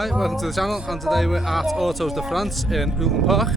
Hi, welcome to the channel, and today we're at Autos de France in Oulton Park.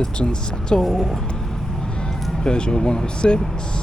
Citroen Sato, Peugeot 106.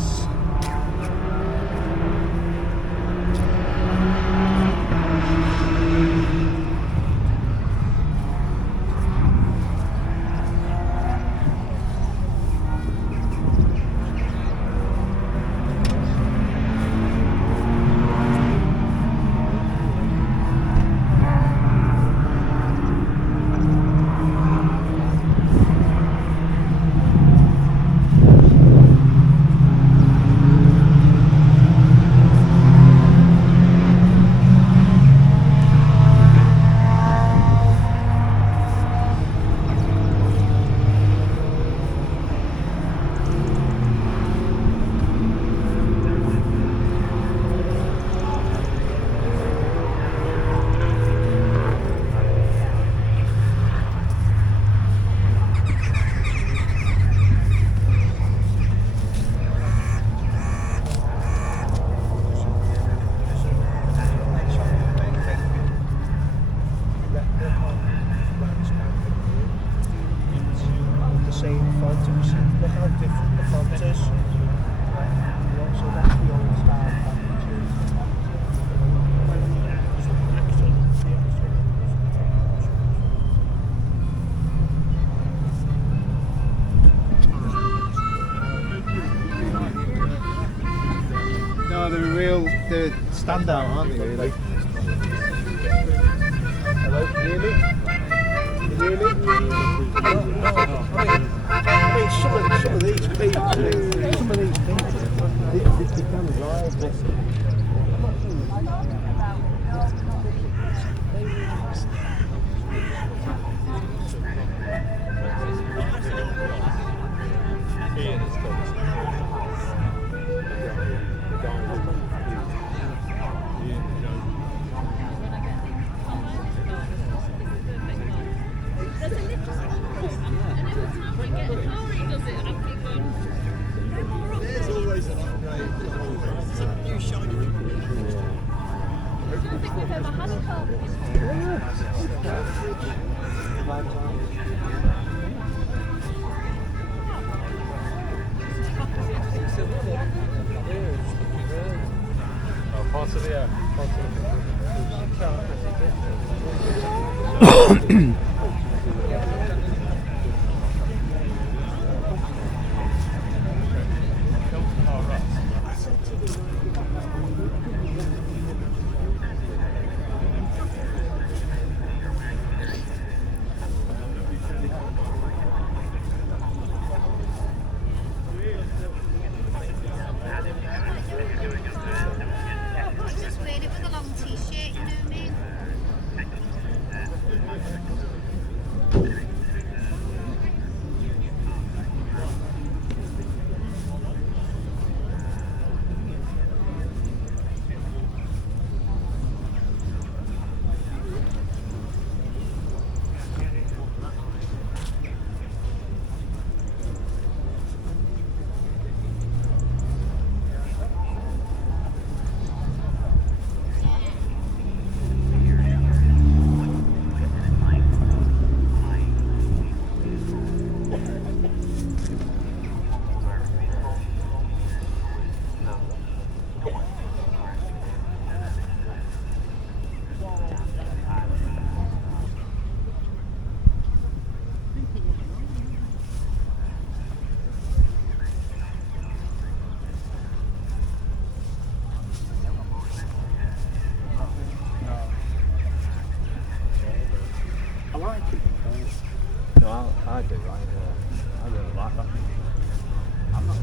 They're standout, aren't they, really? Hello, can you hear me? Can you hear me? I mean, some of these people, they can drive, but... There's always an upgrade. Something new shiny. I don't think we've ever had a car. Just wear it with a long t-shirt, you know what I mean? I like it. No, I do. I really like that. I'm not.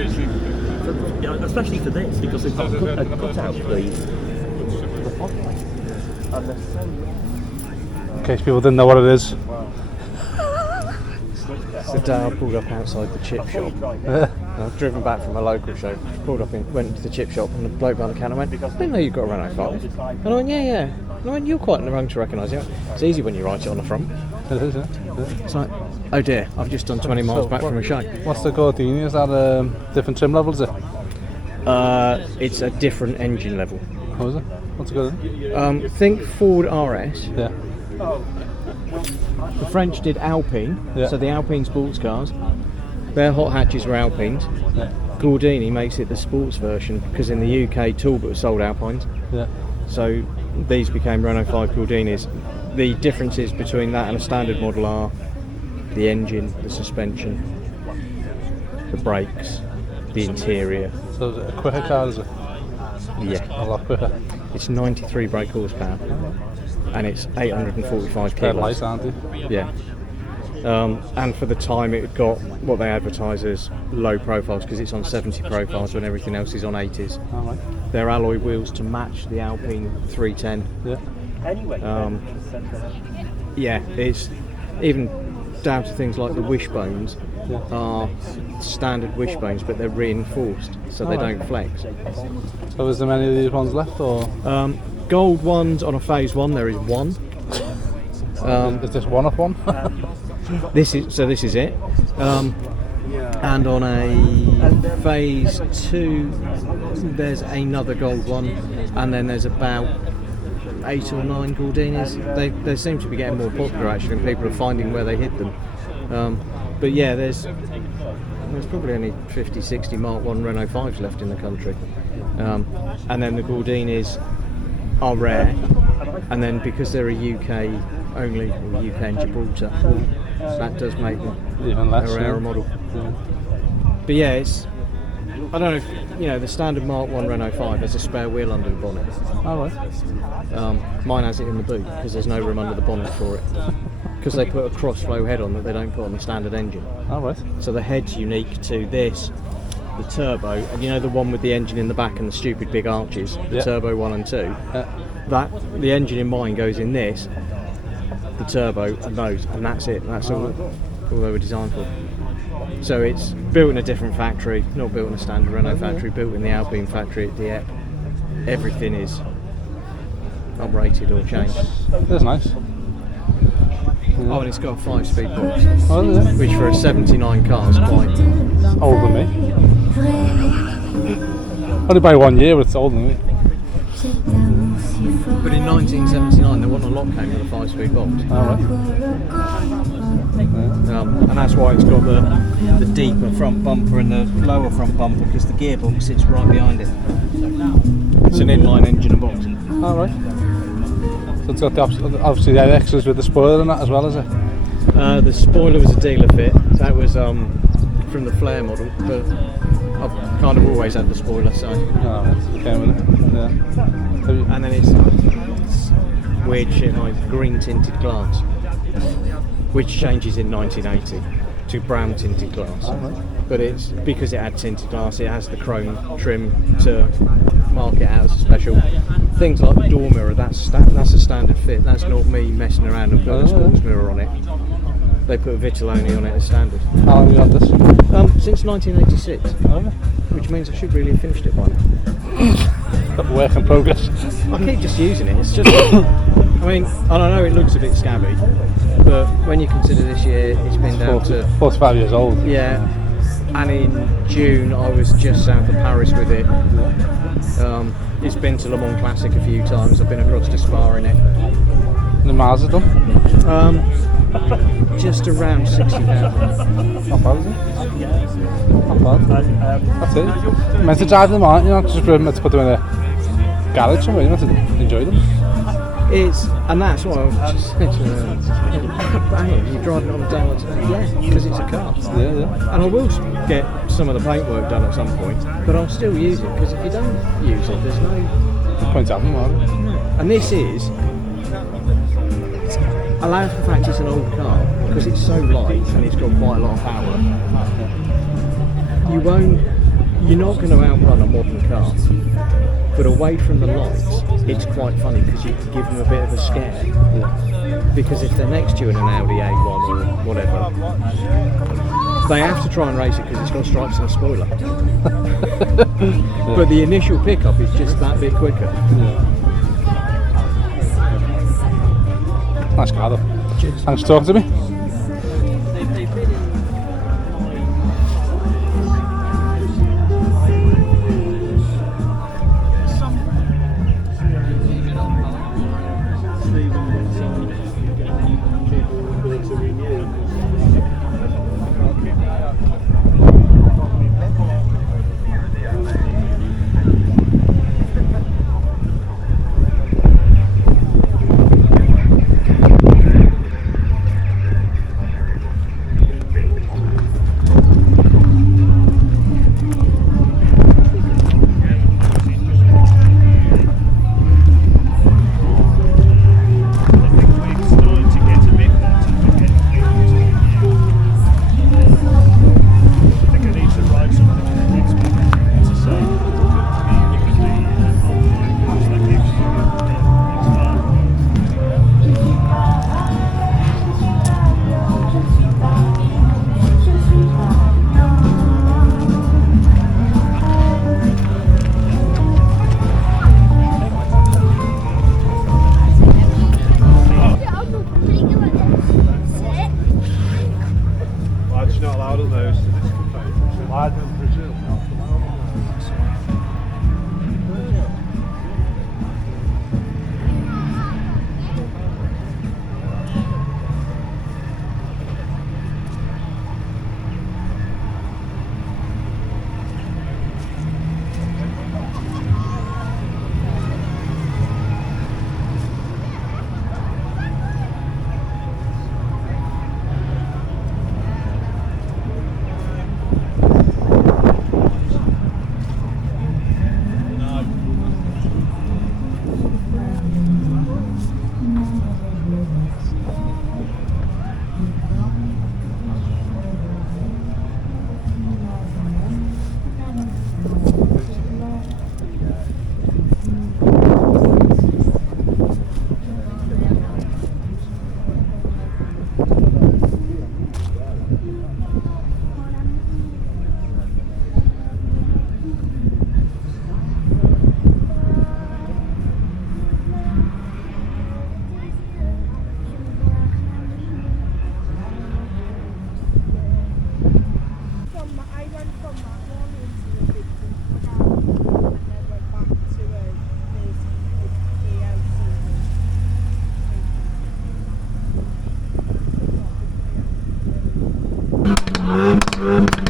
Especially for this, because they've got cut out the podcast. And they're so In case people didn't know what it is. It's the day I pulled up outside the chip shop. I've driven back from a local show, pulled up went into the chip shop, and the bloke behind the counter went, I didn't know you've got a Renault 5. And I went, yeah. And I went, you're quite wrong to recognise it. It's easy when you write it on the front. It is, yeah. It's like, oh dear, I've just done 20 miles back from a show. What's the Gordini? Is that different trim levels? Is it? It's a different engine level. How is it? What's it called? Think Ford RS. Yeah. The French did Alpine, Yeah. so the Alpine sports cars, their hot hatches were Alpines. Yeah. Gordini makes it the sports version because in the UK Talbot sold Alpines, Yeah. so these became Renault 5 Gordinis. The differences between that and a standard model are the engine, the suspension, the brakes, the interior. So is it a quicker car, is it? Yeah, A lot quicker. it's 93 brake horsepower and it's 845 They're light, kilos. aren't they? Yeah. And for the time it got what they advertise as low profiles because it's on 70 profiles when everything else is on 80s. Alright. They're alloy wheels to match the Alpine 310. Yeah. anyway. Yeah, it's even down to things like the wishbones Yeah. are standard wishbones, but they're reinforced so they Alright. don't flex. So is there many of these ones left, or Gold ones on a phase 1 there is one. is this one of one? This is it. And on a phase 2 there's another gold one, and then there's about 8 or 9 Gordinis. They seem to be getting more popular actually, and people are finding where they hid them. But yeah, there's probably only 50-60 Mark 1 Renault 5s left in the country. And then the Gordinis are rare, and then because they're a UK only, or UK and Gibraltar, that does make them Even less. a rarer yeah. model. Yeah. But yeah, it's, I don't know if, the standard Mark 1 Renault 5 has a spare wheel under the bonnet. Alright. Mine has it in the boot because there's no room under the bonnet for it. Because they put a cross-flow head on that they don't put on the standard engine. Alright. So the head's unique to this, the turbo, and the one with the engine in the back and the stupid big arches, the Yeah. turbo 1 and 2. Yeah. That the engine in mine goes in this, the turbo and those, and that's it. That's all they were designed for. So it's built in a different factory, not built in a standard Renault factory, built in the Alpine factory at Dieppe. Everything is uprated or changed. That's nice. Oh, and it's got a 5-speed box, Oh, is it? which for a 79 car is quite. Older than me. Only by 1 year, but it's older than me. But in 1979, there wasn't a lot came with a 5-speed box. Alright. And that's why it's got the deeper front bumper and the lower front bumper, because the gearbox sits right behind it. It's an inline engine and box. Alright. So it's got obviously the extras with the spoiler and that as well, is it? The spoiler was a dealer fit. That was from the Flare model, but I've kind of always had the spoiler. So, Alright, came with it. Yeah. Have you- and then it's weird shit like green tinted glass, which changes in 1980 to brown tinted glass. But it's because it had tinted glass, it has the chrome trim to mark it out as a special. Things like the door mirror, that's a standard fit. That's not me messing around and putting a sports mirror on it. They put a Vitelloni on it as standard. How long have you had this? Since 1986, Oh, which means I should really have finished it by now. work in progress. I keep just using it. It's just, I mean, I don't know, it looks a bit scabby, but when you consider this year, it's been down to 45 years old. yeah. And in June, I was just south of Paris with it. It's been to Le Mans Classic a few times. I've been across to Spa in it. The miles are done. Just around 60,000. Not bad, is it? Not bad. That's it. Meant to drive them, aren't you? Not just meant to put them in a garage somewhere. You meant to enjoy them. And that's what I was just saying to bang, you're driving it on the downwards. Yeah, because it's a car. Yeah, yeah. And I will get some of the paintwork done at some point, but I'll still use it, because if you don't use it, there's no. Point having them, aren't they? And this is allowed for the fact it's an old car, because it's so light and it's got quite a lot of power. You won't you're not going to outrun a modern car, but away from the lights, it's quite funny because you can give them a bit of a scare. Because if they're next to you in an Audi A1 or whatever, they have to try and race it because it's got stripes and a spoiler. But the initial pickup is just that bit quicker. Nice car though. Thanks for talking to me.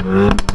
Yeah.